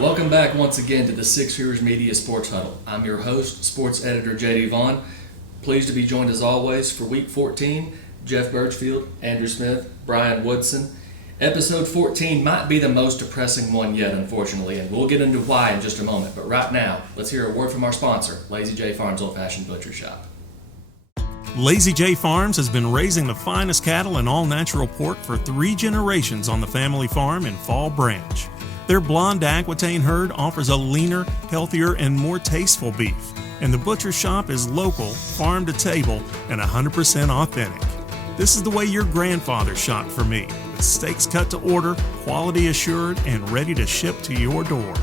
Welcome back once again to the Six Figures Media Sports Huddle. I'm your host, sports editor JD Vaughn. Pleased to be joined as always for Week 14, Jeff Birchfield, Andrew Smith, Brian Woodson. Episode 14 might be the most depressing one yet, unfortunately, and we'll get into why in just a moment. But right now, let's hear a word from our sponsor, Lazy J Farms Old Fashioned Butcher Shop. Lazy J Farms has been raising the finest cattle and all-natural pork for 3 generations on the family farm in Fall Branch. Their blonde Aquitaine herd offers a leaner, healthier, and more tasteful beef. And the butcher shop is local, farm to table, and 100% authentic. This is the way your grandfather shopped for me, with steaks cut to order, quality assured, and ready to ship to your door.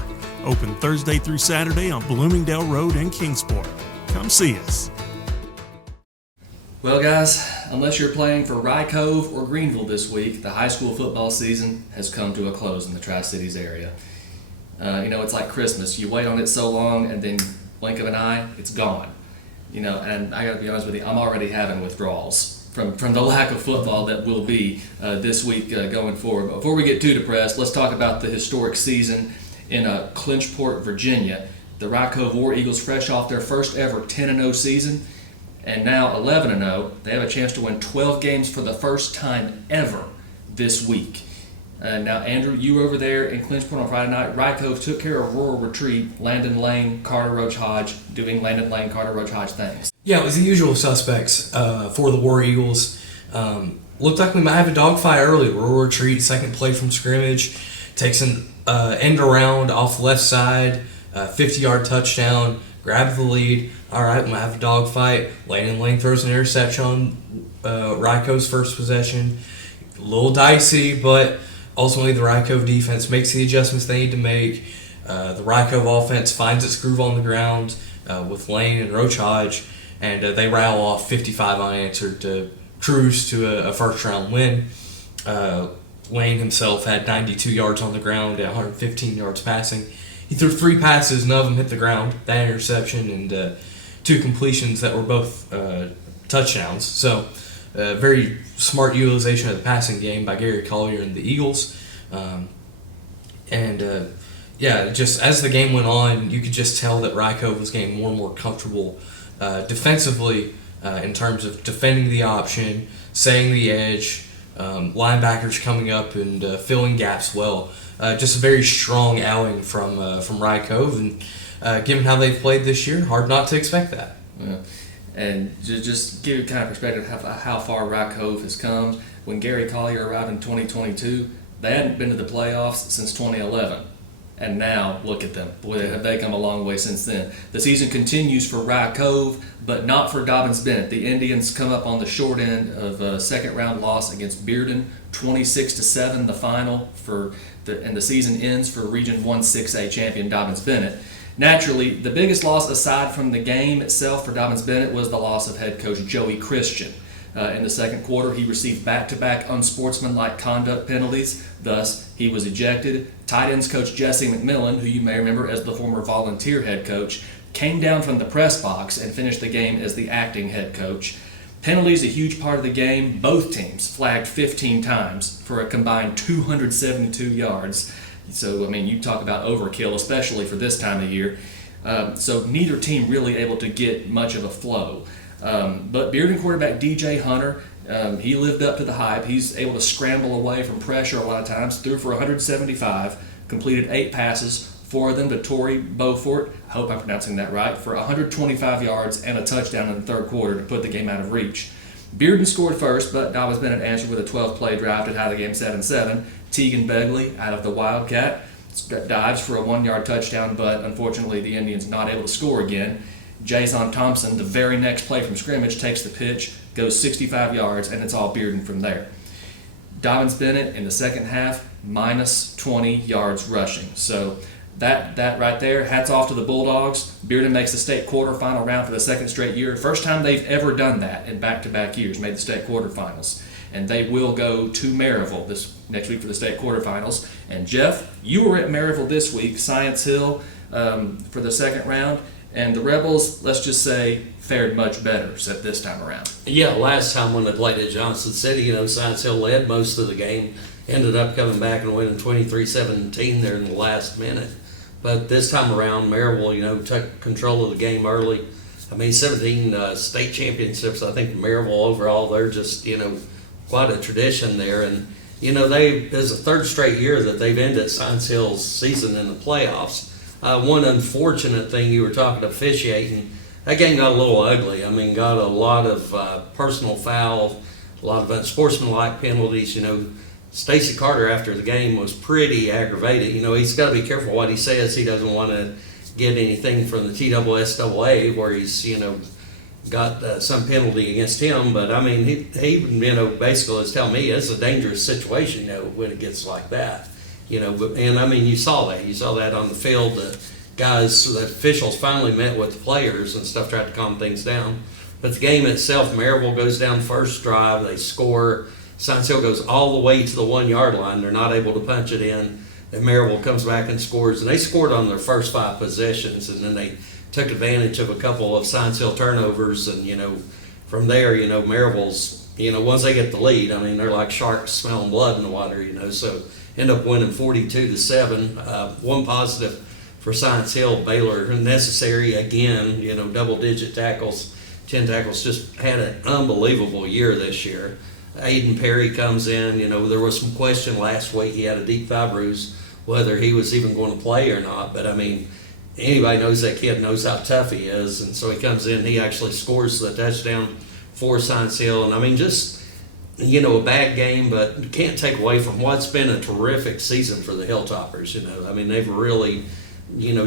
Open Thursday through Saturday on Bloomingdale Road in Kingsport. Come see us. Well, guys, unless you're playing for Rye Cove or Greenville this week, the high school football season has come to a close in the Tri-Cities area. It's like Christmas. You wait on it so long, and then blink of an eye, it's gone. And I got to be honest with you, I'm already having withdrawals from the lack of football that will be this week going forward. But before we get too depressed, let's talk about the historic season in Clinchport, Virginia. The Rye Cove War Eagles, fresh off their first ever 10-0 season, and now 11-0, they have a chance to win 12 games for the first time ever this week. Now, Andrew, you were over there in Clinchport on Friday night. Rye Cove took care of Rural Retreat, Landon Lane, Carter Roach Hodge, doing Landon Lane, Carter Roach Hodge things. Yeah, it was the usual suspects for the War Eagles. Looked like we might have a dogfight early. Rural Retreat, second play from scrimmage, takes an end around off the left side, 50-yard touchdown, grabs the lead. All right, we might have a dogfight. Landon Lane throws an interception on Rye Cove's first possession. A little dicey, but ultimately the Rye Cove defense makes the adjustments they need to make. The Rye Cove offense finds its groove on the ground with Lane and Roach Hodge, and they rattle off 55 unanswered to cruise to a first-round win. Lane himself had 92 yards on the ground and 115 yards passing. He threw 3 passes, none of them hit the ground. That interception and 2 completions that were both touchdowns. So, very smart utilization of the passing game by Gary Collier and the Eagles. Just as the game went on, you could just tell that Rye Cove was getting more and more comfortable defensively in terms of defending the option, setting the edge, linebackers coming up and filling gaps well. Just a very strong outing from Rye Cove, and given how they've played this year, hard not to expect that. Yeah. And just give you kind of perspective how far Rye Cove has come. When Gary Collier arrived in 2022, they hadn't been to the playoffs since 2011. And now, look at them. Boy, have they come a long way since then. The season continues for Rye Cove, but not for Dobyns-Bennett. The Indians come up on the short end of a second-round loss against Bearden, 26-7, the final, and the season ends for Region 1 6A champion Dobyns-Bennett. Naturally, the biggest loss aside from the game itself for Dobyns-Bennett was the loss of head coach Joey Christian. In the second quarter, he received back-to-back unsportsmanlike conduct penalties. Thus, he was ejected. Tight ends coach Jesse McMillan, who you may remember as the former volunteer head coach, came down from the press box and finished the game as the acting head coach. Penalties, a huge part of the game. Both teams flagged 15 times for a combined 272 yards. So, you talk about overkill, especially for this time of year. So neither team really able to get much of a flow. But Bearden quarterback DJ Hunter, he lived up to the hype. He's able to scramble away from pressure a lot of times, threw for 175, completed 8 passes, 4 of them to Torrey Beaufort, I hope I'm pronouncing that right, for 125 yards and a touchdown in the third quarter to put the game out of reach. Bearden scored first, but Dobyns-Bennett answered with a 12-play drive to tie the game 7-7. Tegan Begley, out of the Wildcat, dives for a 1-yard touchdown, but unfortunately the Indians not able to score again. Jason Thompson, the very next play from scrimmage, takes the pitch, goes 65 yards, and it's all Bearden from there. Dobyns-Bennett in the second half, minus 20 yards rushing. So that right there, hats off to the Bulldogs. Bearden makes the state quarterfinal round for the second straight year. First time they've ever done that in back-to-back years, made the state quarterfinals. And they will go to Maryville this next week for the state quarterfinals. And Jeff, you were at Maryville this week, Science Hill, for the second round. And the Rebels, let's just say, fared much better this time around. Yeah, last time when they played at Johnson City, Science Hill led most of the game, ended up coming back and winning 23-17 there in the last minute. But this time around, Maryville, took control of the game early. 17 state championships. I think Maryville overall, they're just, quite a tradition there. And, there's a third straight year that they've ended Science Hill's season in the playoffs. One unfortunate thing, you were talking officiating, that game got a little ugly. Got a lot of personal foul, a lot of unsportsmanlike penalties. Stacy Carter after the game was pretty aggravated. He's got to be careful what he says. He doesn't want to get anything from the TSSAA where he's, got some penalty against him. But, he basically is telling me it's a dangerous situation, when it gets like that. You saw that. You saw that on the field. The officials finally met with the players and stuff, tried to calm things down. But the game itself, Maryville goes down first drive. They score. Science Hill goes all the way to the 1 yard line. They're not able to punch it in. And Maryville comes back and scores. And they scored on their first 5 possessions. And then they took advantage of a couple of Science Hill turnovers. And, from there, Maryville's, once they get the lead, they're like sharks smelling blood in the water, So end up winning 42-7. One positive for Science Hill, Baylor necessary again, double-digit tackles, 10 tackles, just had an unbelievable year this year. Aiden Perry comes in, there was some question last week. He had a deep thigh bruise, whether he was even going to play or not. But, anybody knows that kid knows how tough he is. And so he comes in, he actually scores the touchdown for Science Hill. And, just, a bad game, but you can't take away from what's been a terrific season for the Hilltoppers. They've really,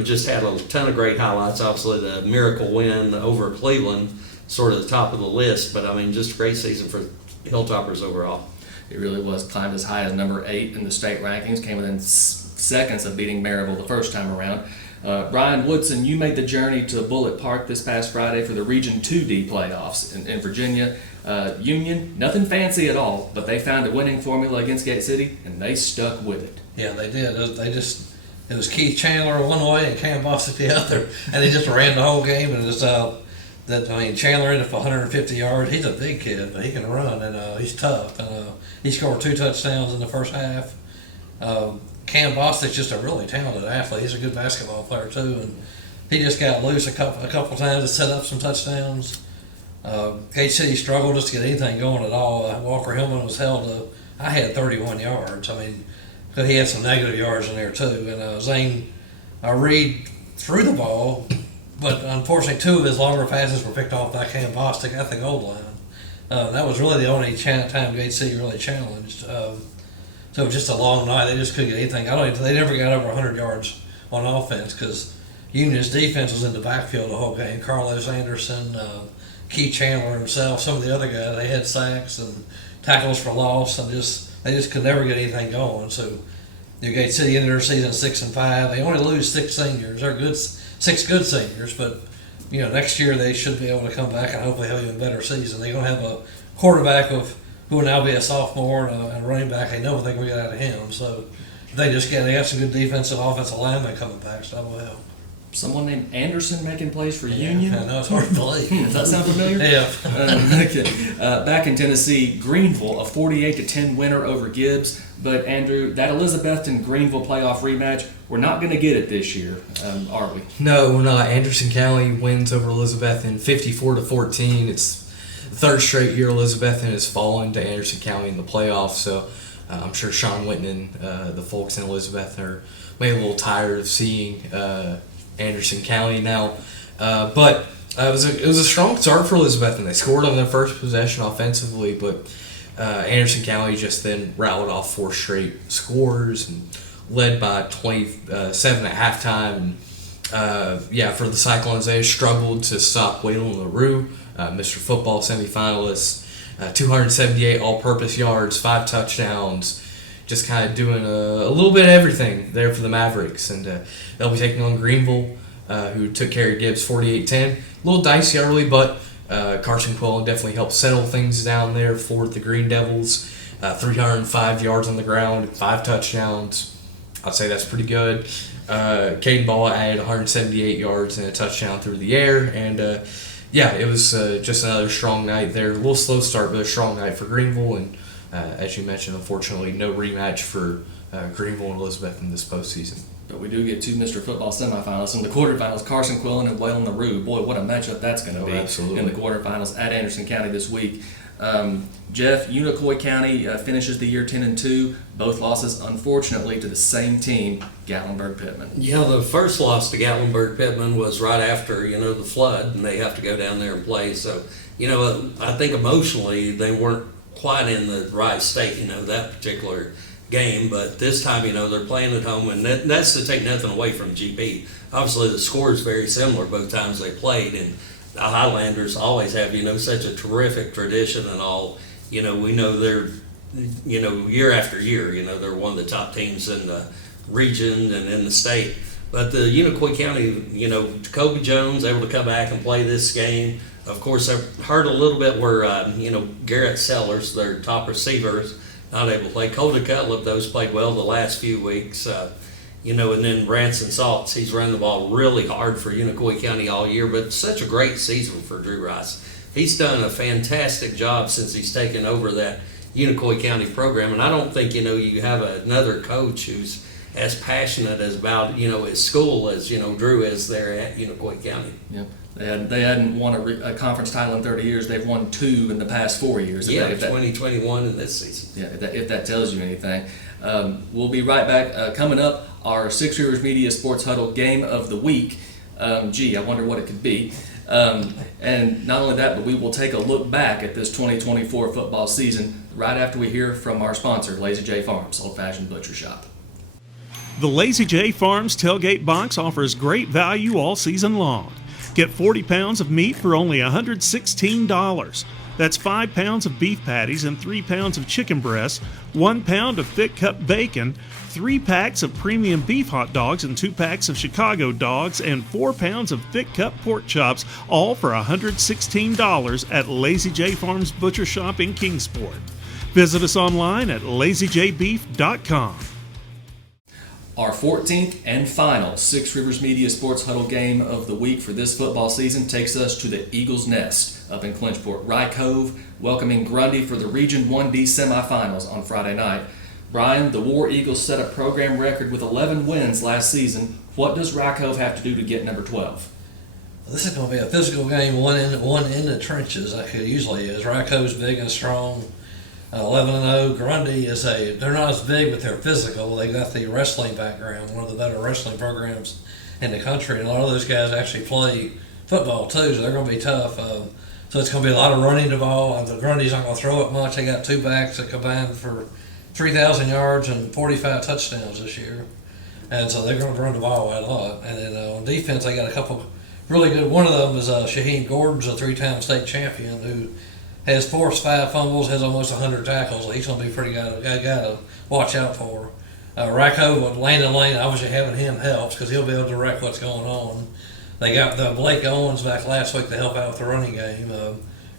just had a ton of great highlights. Obviously, the miracle win over Cleveland, sort of the top of the list. But, just a great season for Hilltoppers overall. It really was. Climbed as high as number 8 in the state rankings, came within seconds of beating Maryville the first time around. Brian Woodson, you made the journey to Bullitt Park this past Friday for the Region 2D playoffs in Virginia. Union, nothing fancy at all, but they found a winning formula against Gate City, and they stuck with it. Yeah, they did. It was Keith Chandler one way and Cam Bostic the other, and they just ran the whole game. And it was Chandler ended up 150 yards. He's a big kid, but he can run, and he's tough. And he scored 2 touchdowns in the first half. Cam Bostic's just a really talented athlete. He's a good basketball player too, and he just got loose a couple times to set up some touchdowns. Gate City struggled just to get anything going at all. Walker Hillman was held up. I had 31 yards. But he had some negative yards in there too. And Zane Reed threw the ball, but unfortunately 2 of his longer passes were picked off by Cam Bostic at the goal line. That was really the only time Gate City really challenged. So it was just a long night. They just couldn't get anything. They never got over 100 yards on offense because Union's defense was in the backfield the whole game. Carlos Anderson, Keith Chandler himself, some of the other guys, they had sacks and tackles for loss, and they just could never get anything going. So Gate City ended their season 6-5. They only lose 6 seniors. They're good, 6 good seniors, but next year they should be able to come back and hopefully have an even better season. They're going to have a quarterback who will now be a sophomore and a running back. They know what they're going to get out of him. So they got some good defensive, offensive linemen coming back, so that will help. Someone named Anderson making plays for Union? I know, it's hard to believe. Does that sound familiar? Yeah. Okay. Back in Tennessee, Greenville, a 48-10 winner over Gibbs. But, Andrew, that Elizabethton-Greenville playoff rematch, we're not going to get it this year, are we? No, we're not. Anderson County wins over Elizabethton 54-14. It's the third straight year Elizabethton has fallen to Anderson County in the playoffs. So I'm sure Sean Whitman, the folks in Elizabethton, are maybe a little tired of seeing Anderson County now. But it was a strong start for Elizabethton. They scored on their first possession offensively, but Anderson County just then rattled off 4 straight scores and led by 27 at halftime. For the Cyclones, they struggled to stop Waylon LaRue, Mr. Football semifinalist. 278 all-purpose yards, 5 touchdowns, just kind of doing a little bit of everything there for the Mavericks. And they'll be taking on Greenville, who took care of Gibbs 48-10. A little dicey early, but Carson Quillen definitely helped settle things down there for the Green Devils. 305 yards on the ground, 5 touchdowns. I'd say that's pretty good. Caden Ball added 178 yards and a touchdown through the air. And, it was just another strong night there. A little slow start, but a strong night for Greenville. And As you mentioned, unfortunately, no rematch for Greenville and Elizabeth in this postseason. But we do get two Mr. Football semifinalists in the quarterfinals, Carson Quillen and Waylon LaRue. Boy, what a matchup that's going to be absolutely. in the quarterfinals at Anderson County this week. Jeff, Unicoi County finishes the year 10-2. Both losses, unfortunately, to the same team, Gatlinburg-Pittman. Yeah, the first loss to Gatlinburg-Pittman was right after, the flood, and they have to go down there and play. So, I think emotionally they weren't quite in the right state, that particular game. But this time, they're playing at home, and that's to take nothing away from GP. Obviously, the score is very similar both times they played, and the Highlanders always have, such a terrific tradition and all. We know they're, year after year, they're one of the top teams in the region and in the state. But the Unicoi County, Jacoby Jones able to come back and play this game. Of course, I've heard a little bit where, Garrett Sellers, their top receivers, not able to play. Colton Cutlip, those played well the last few weeks. And then Branson Saltz, he's run the ball really hard for Unicoi County all year, but such a great season for Drew Rice. He's done a fantastic job since he's taken over that Unicoi County program, and I don't think, you have another coach who's as passionate as about, his school as, Drew is there at Unicoi County. Yep. They hadn't won a conference title in 30 years. They've won 2 in the past 4 years. Yeah, 2021 in this season. Yeah, if that tells you anything. We'll be right back. Coming up, our Six Rivers Media Sports Huddle Game of the Week. I wonder what it could be. And not only that, but we will take a look back at this 2024 football season right after we hear from our sponsor, Lazy J Farms, Old Fashioned Butcher Shop. The Lazy J Farms tailgate box offers great value all season long. Get 40 pounds of meat for only $116. That's 5 pounds of beef patties and 3 pounds of chicken breasts, 1 pound of thick cut bacon, 3 packs of premium beef hot dogs and 2 packs of Chicago dogs, and 4 pounds of thick cut pork chops, all for $116 at Lazy J Farms Butcher Shop in Kingsport. Visit us online at lazyjbeef.com. Our 14th and final Six Rivers Media Sports Huddle Game of the Week for this football season takes us to the Eagles' Nest up in Clinchport. Rye Cove welcoming Grundy for the Region 1D semifinals on Friday night. Brian, the War Eagles set a program record with 11 wins last season. What does Rye Cove have to do to get number 12? This is going to be a physical game, one in the trenches, like it usually is. Rye Cove's big and strong. 11-0. Grundy they're not as big, but they're physical. They got the wrestling background, one of the better wrestling programs in the country. And a lot of those guys actually play football too, so they're going to be tough. So it's going to be a lot of running the ball. The Grundy's not going to throw it much. They got 2 backs that combined for 3,000 yards and 45 touchdowns this year. And so they're going to run the ball a lot. And then on defense, they got a couple really good. One of them is Shaheen Gordon's a 3-time state champion who has forced 5 fumbles, has almost 100 tackles. He's going to be a pretty guy to watch out for. Rye Cove with Landon Lane, obviously having him helps because he'll be able to direct what's going on. They got the Blake Owens back last week to help out with the running game.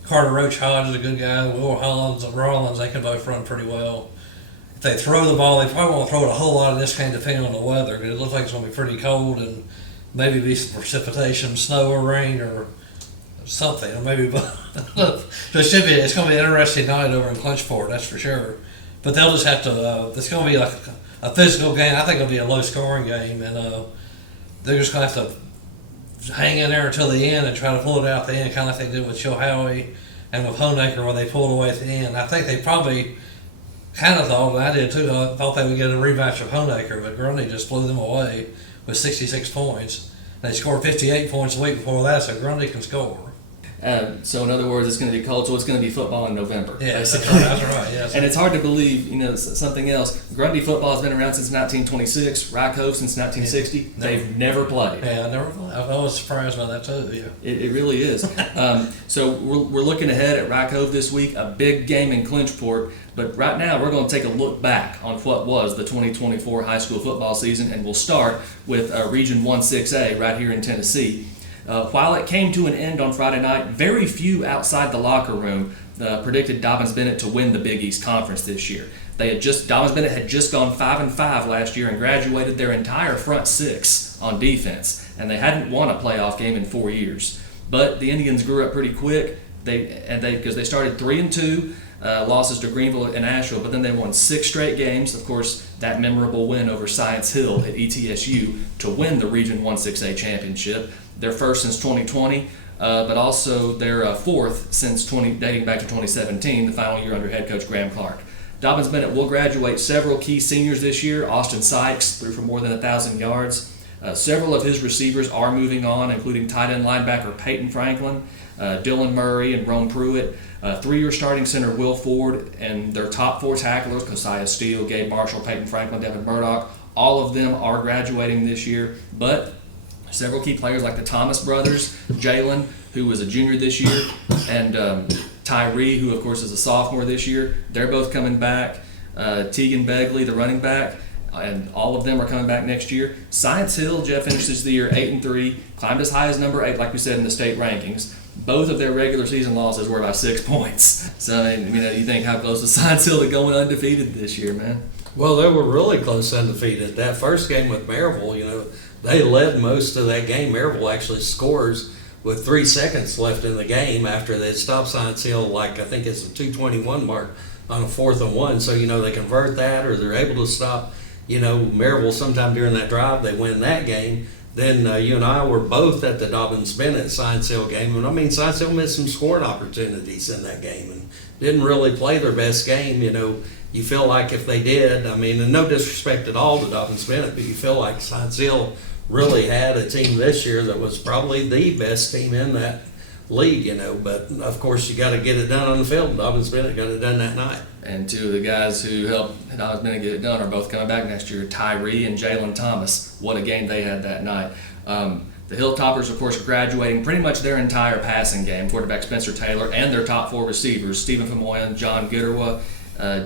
Carter Roach Hodge is a good guy. Will Hollins and Rollins, they can both run pretty well. If they throw the ball, they probably won't throw it a whole lot of this game depending on the weather. It looks like it's going to be pretty cold and maybe be some precipitation, snow or rain or something, or maybe so it's going to be an interesting night over in Clinchport, that's for sure. But they'll just have to. It's going to be like a physical game. I think it'll be a low-scoring game, and they're just going to have to hang in there until the end and try to pull it out at the end, kind of like they did with Chilhowie and with Honaker, where they pulled away at the end. I think they probably kind of thought, and I did too. I thought they would get a rematch of Honaker, but Grundy just blew them away with 66 points. They scored 58 points a week before that, so Grundy can score. So in other words, it's going to be cold, so it's going to be football in November. Yeah, that's right. Yes. And it's hard to believe, something else. Grundy football has been around since 1926. Rye Cove since 1960. Yeah. They've never played. Yeah, never played. I was surprised by that too. Yeah, it really is. So we're looking ahead at Rye Cove this week, a big game in Clinchport. But right now, we're going to take a look back on what was the 2024 high school football season, and we'll start with Region 1-6A right here in Tennessee. While it came to an end on Friday night, very few outside the locker room predicted Dobyns-Bennett to win the Big East Conference this year. Dobyns-Bennett had just gone 5-5 last year and graduated their entire front 6 on defense, and they hadn't won a playoff game in 4 years. But the Indians grew up pretty quick. Because they started 3-2. losses to Greenville and Asheville, but then they won 6 straight games. Of course, that memorable win over Science Hill at ETSU to win the Region 1-6A championship. Their first since 2020, but also their fourth since dating back to 2017, the final year under head coach Graham Clark. Dobbins Bennett will graduate several key seniors this year. Austin Sykes threw for more than 1,000 yards. Several of his receivers are moving on, including tight end linebacker Peyton Franklin, Dylan Murray, and Rome Pruitt. 3-year starting center Will Ford, and their top 4 tacklers, Kosiah Steele, Gabe Marshall, Peyton Franklin, Devin Murdoch, all of them are graduating this year. But several key players like the Thomas brothers, Jalen, who was a junior this year, and Tyree, who of course is a sophomore this year, they're both coming back. Tegan Begley, the running back, and all of them are coming back next year. Science Hill, Jeff finishes the year 8-3, climbed as high as number 8, like we said in the state rankings. Both of their regular season losses were by 6 points. So you think how close was Science Hill to going undefeated this year, man? Well, they were really close undefeated. That first game with Maryville, they led most of that game. Maryville actually scores with 3 seconds left in the game after they stopped Science Hill, I think it's a 2:21 mark on a 4th and 1. So, they convert that, or they're able to stop, Maryville sometime during that drive. They win that game. Then you and I were both at the Dobbins Bennett Science Hill game. And Science Hill missed some scoring opportunities in that game and didn't really play their best game. You feel like if they did, and no disrespect at all to Dobbins Bennett, but you feel like Science Hill really had a team this year that was probably the best team in that league, But of course, you got to get it done on the field. Dobbins Bennett got it done that night. And 2 of the guys who helped Dobbins Bennett get it done are both coming back next year, Tyree and Jalen Thomas. What a game they had that night. The Hilltoppers, of course, graduating pretty much their entire passing game. Quarterback Spencer Taylor and their top 4 receivers, Stephen Famoyan, John Gitterwa,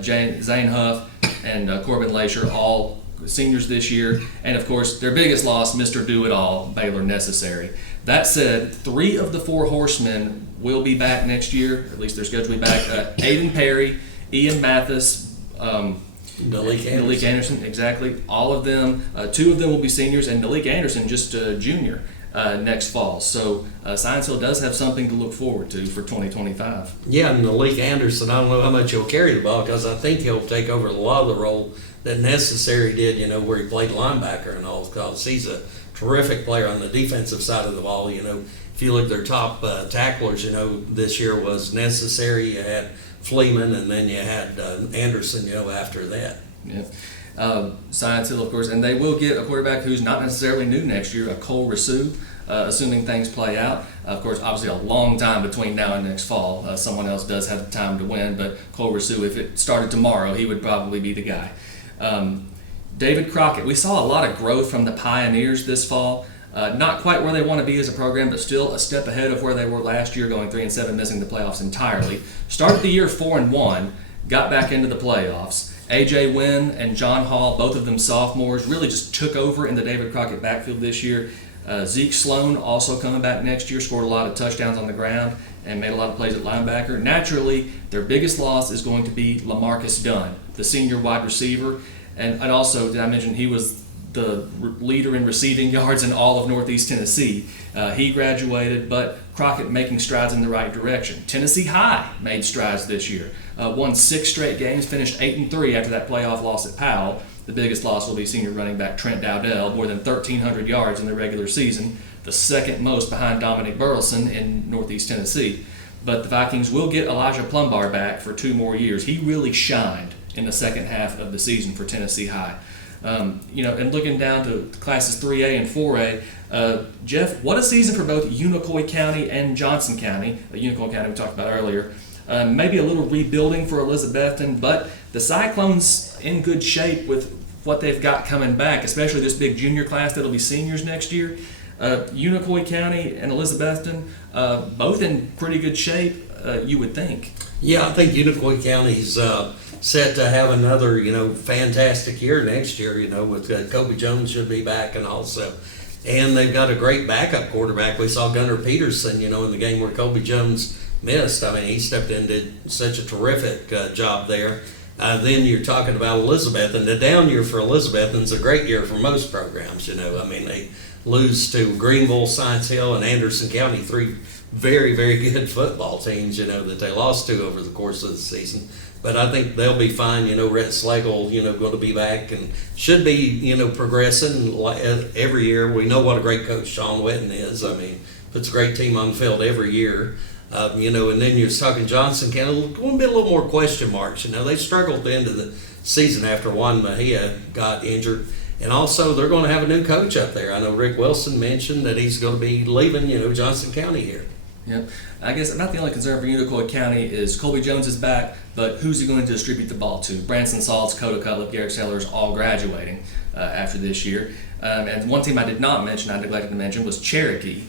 Zane Huff, and Corbin Lasher, all seniors this year. And of course, their biggest loss, Mr. Do-It-All, Baylor Necessary. That said, 3 of the 4 horsemen will be back next year. At least they're scheduled to be back. Aiden Perry, Ian Mathis, Malik Anderson, exactly. All of them, 2 of them will be seniors, and Malik Anderson just a junior next fall. So Science Hill does have something to look forward to for 2025. Yeah, and Malik Anderson, I don't know how much he'll carry the ball, because I think he'll take over a lot of the role that Necessary did, where he played linebacker and all, because he's a terrific player on the defensive side of the ball. If you look at their top tacklers, this year was Necessary, you had Fleeman, and then you had Anderson, after that. Yeah. Science Hill, of course, and they will get a quarterback who's not necessarily new next year, Cole Rasu, assuming things play out. Of course, obviously a long time between now and next fall. Someone else does have the time to win, but Cole Rasu, if it started tomorrow, he would probably be the guy. David Crockett, we saw a lot of growth from the Pioneers this fall. Not quite where they want to be as a program, but still a step ahead of where they were last year, going 3-7, missing the playoffs entirely. Started the year 4-1, got back into the playoffs. A.J. Wynn and John Hall, both of them sophomores, really just took over in the David Crockett backfield this year. Zeke Sloan also coming back next year, scored a lot of touchdowns on the ground and made a lot of plays at linebacker. Naturally, their biggest loss is going to be LaMarcus Dunn, the senior wide receiver. And also, did I mention he was the leader in receiving yards in all of Northeast Tennessee. He graduated, but Crockett making strides in the right direction. Tennessee High made strides this year. Won 6 straight games, finished 8-3 after that playoff loss at Powell. The biggest loss will be senior running back Trent Dowdell, more than 1,300 yards in the regular season, the second most behind Dominic Burleson in Northeast Tennessee. But the Vikings will get Elijah Plumbar back for 2 more years. He really shined in the second half of the season for Tennessee High. And looking down to classes 3A and 4A, Jeff, what a season for both Unicoi County and Johnson County. Unicoi County we talked about earlier. Maybe a little rebuilding for Elizabethton, but the Cyclones in good shape with what they've got coming back, especially this big junior class that'll be seniors next year. Unicoi County and Elizabethton, both in pretty good shape, you would think. Yeah, I think Unicoi County's set to have another, fantastic year next year, with Kobe Jones should be back and they've got a great backup quarterback. We saw Gunnar Peterson, in the game where Kobe Jones missed. He stepped in, did such a terrific job there. Then you're talking about Elizabethton. The down year for Elizabethton's a great year for most programs, They lose to Greenville, Science Hill, and Anderson County, three very, very good football teams, that they lost to over the course of the season. But I think they'll be fine. Rhett Slagle, going to be back and should be, progressing every year. We know what a great coach Sean Witten is. I mean, puts a great team on the field every year. And then you're talking Johnson County, going to be a little more question marks. They struggled at the end of the season after Juan Mejia got injured. And also, they're going to have a new coach up there. I know Rick Wilson mentioned that he's going to be leaving, Johnson County here. Yep. I guess about the only concern for Unicoi County is Colby Jones is back, but who's he going to distribute the ball to? Branson Saltz, Coda Cutlip, Garrett Sellers all graduating after this year. And one team I did not mention, I neglected to mention, was Cherokee.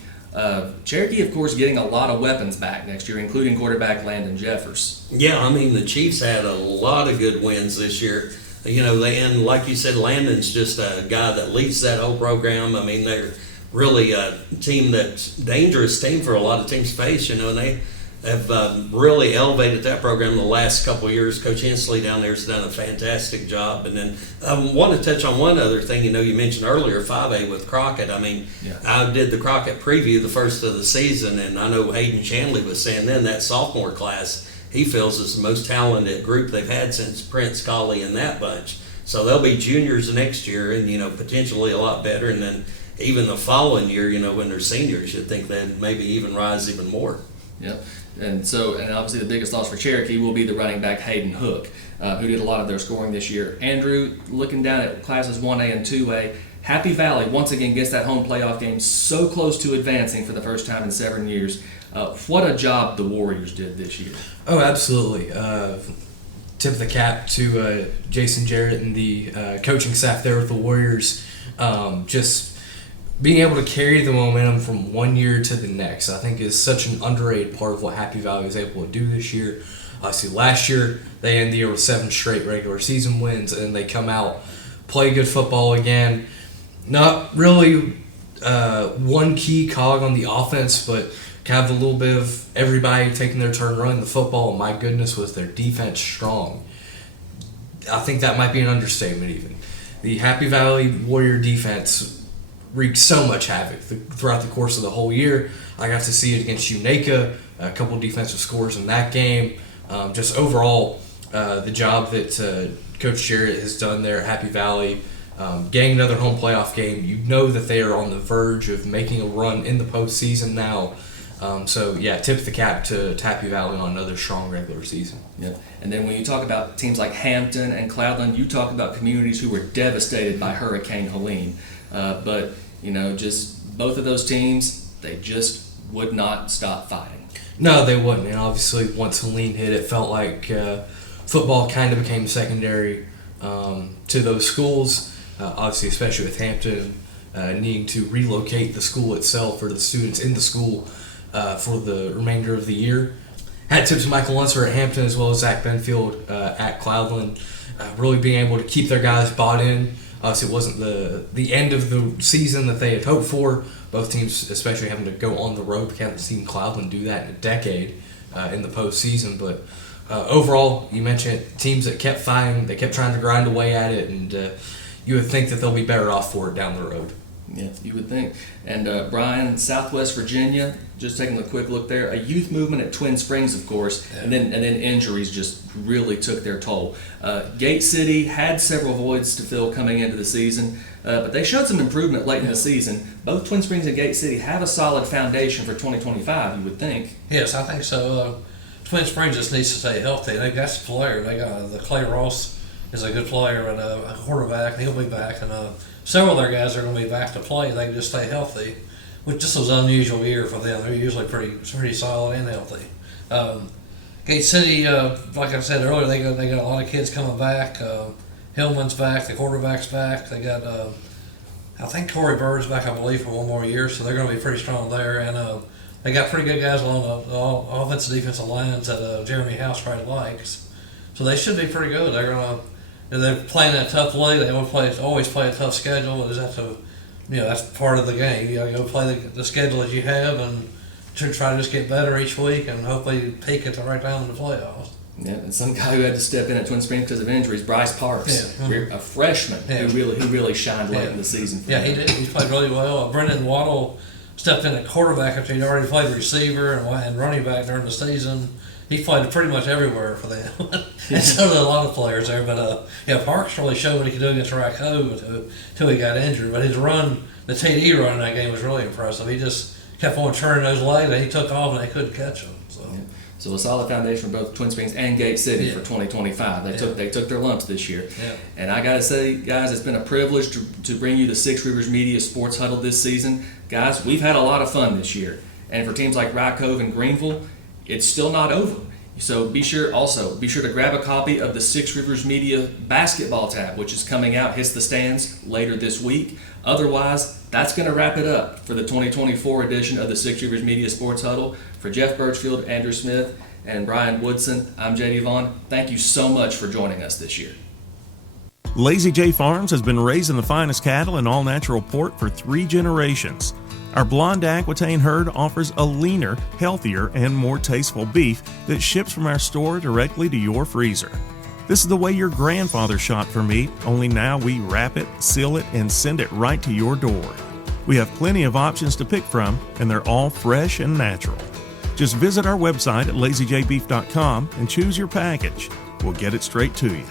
Cherokee, of course, getting a lot of weapons back next year, including quarterback Landon Jeffers. Yeah, I mean, the Chiefs had a lot of good wins this year. And like you said, Landon's just a guy that leads that whole program. I mean, they're really a team that's dangerous team for a lot of teams face, and they have really elevated that program in the last couple of years. Coach Hensley down there has done a fantastic job. And then I want to touch on one other thing. You mentioned earlier 5A with Crockett. I mean, yeah. I did the Crockett preview the first of the season, and I know Hayden Shanley was saying then that sophomore class he feels is the most talented group they've had since Prince Colley and that bunch. So they'll be juniors next year and, potentially a lot better. And then even the following year, when they're seniors, you'd think they'd maybe even rise even more. Yep. And obviously the biggest loss for Cherokee will be the running back Hayden Hook, who did a lot of their scoring this year. Andrew, looking down at classes 1A and 2A, Happy Valley once again gets that home playoff game so close to advancing for the first time in 7 years. What a job the Warriors did this year. Oh, absolutely. Tip of the cap to Jason Jarrett and the coaching staff there with the Warriors. Just being able to carry the momentum from one year to the next, I think, is such an underrated part of what Happy Valley was able to do this year. Obviously, last year they ended the year with 7 straight regular season wins, and they come out, play good football again. Not really one key cog on the offense, but kind of a little bit of everybody taking their turn running the football. And my goodness, was their defense strong. I think that might be an understatement even. The Happy Valley Warrior defense wreaked so much havoc throughout the course of the whole year. I got to see it against Unaka, a couple defensive scores in that game. Just overall, the job that Coach Jarrett has done there at Happy Valley, getting another home playoff game. You know that they are on the verge of making a run in the postseason now. Tip the cap to Happy Valley on another strong regular season. Yeah, and then when you talk about teams like Hampton and Cloudland, you talk about communities who were devastated by Hurricane Helene. But just both of those teams, they just would not stop fighting. No, they wouldn't. And obviously, once Helene hit, it felt like football kind of became secondary to those schools. Obviously, especially with Hampton needing to relocate the school itself or the students in the school for the remainder of the year. Hat tip to Michael Unser at Hampton as well as Zach Benfield at Cloudland, really being able to keep their guys bought in. Obviously, it wasn't the end of the season that they had hoped for. Both teams, especially having to go on the road, we haven't seen Cloudland do that in a decade in the postseason. But overall, you mentioned teams that kept fighting, they kept trying to grind away at it, and you would think that they'll be better off for it down the road. Yeah, you would think. And Brian, Southwest Virginia, just taking a quick look there, a youth movement at Twin Springs, of course, yeah. and then injuries just really took their toll. Gate City had several voids to fill coming into the season, but they showed some improvement late in the season. Both Twin Springs and Gate City have a solid foundation for 2025, you would think. Yes, I think so. Twin Springs just needs to stay healthy. They got some player. They got the Clay Ross is a good player and a quarterback, and he'll be back. And several of their guys are going to be back to play. They can just stay healthy, which just was an unusual year for them. They're usually pretty solid and healthy. Gate City, like I said earlier, they got a lot of kids coming back. Hillman's back, the quarterback's back. They got, I think Corey Bird's back, I believe, for one more year, so they're going to be pretty strong there. And they got pretty good guys along the offensive defensive lines that Jeremy House really likes. So they should be pretty good. They're playing a tough league. They always play a tough schedule. That's part of the game. You got to go play the schedule that you have and to try to just get better each week and hopefully peak at the right time in the playoffs. Yeah, and some guy who had to step in at Twin Springs because of injuries, Bryce Parks, Yeah. a freshman Yeah. who really shined late Yeah. in the season. For Yeah, them. he did. He played really well. Brendan Waddle stepped in at quarterback after he'd already played receiver and running back during the season. He played pretty much everywhere for them. And so did a lot of players there. But Parks really showed what he could do against Rye Cove until he got injured. But his run, the TD run in that game was really impressive. He just kept on turning those legs, and he took off, and they couldn't catch him. So. Yeah. So a solid foundation for both Twin Springs and Gate City Yeah. for 2025. They took their lumps this year. Yeah. And I gotta say, guys, it's been a privilege to bring you the Six Rivers Media Sports Huddle this season. Guys, we've had a lot of fun this year. And for teams like Rye Cove and Greenville, it's still not over. So be sure to grab a copy of the Six Rivers Media basketball tab, which is coming out, hits the stands later this week. Otherwise, that's going to wrap it up for the 2024 edition of the Six Rivers Media Sports Huddle. For Jeff Birchfield, Andrew Smith, and Brian Woodson, I'm JD Vaughn. Thank you so much for joining us this year. Lazy J Farms has been raising the finest cattle in all natural pork for 3 generations. Our blonde Aquitaine herd offers a leaner, healthier, and more tasteful beef that ships from our store directly to your freezer. This is the way your grandfather shot for meat, only now we wrap it, seal it, and send it right to your door. We have plenty of options to pick from, and they're all fresh and natural. Just visit our website at lazyjbeef.com and choose your package. We'll get it straight to you.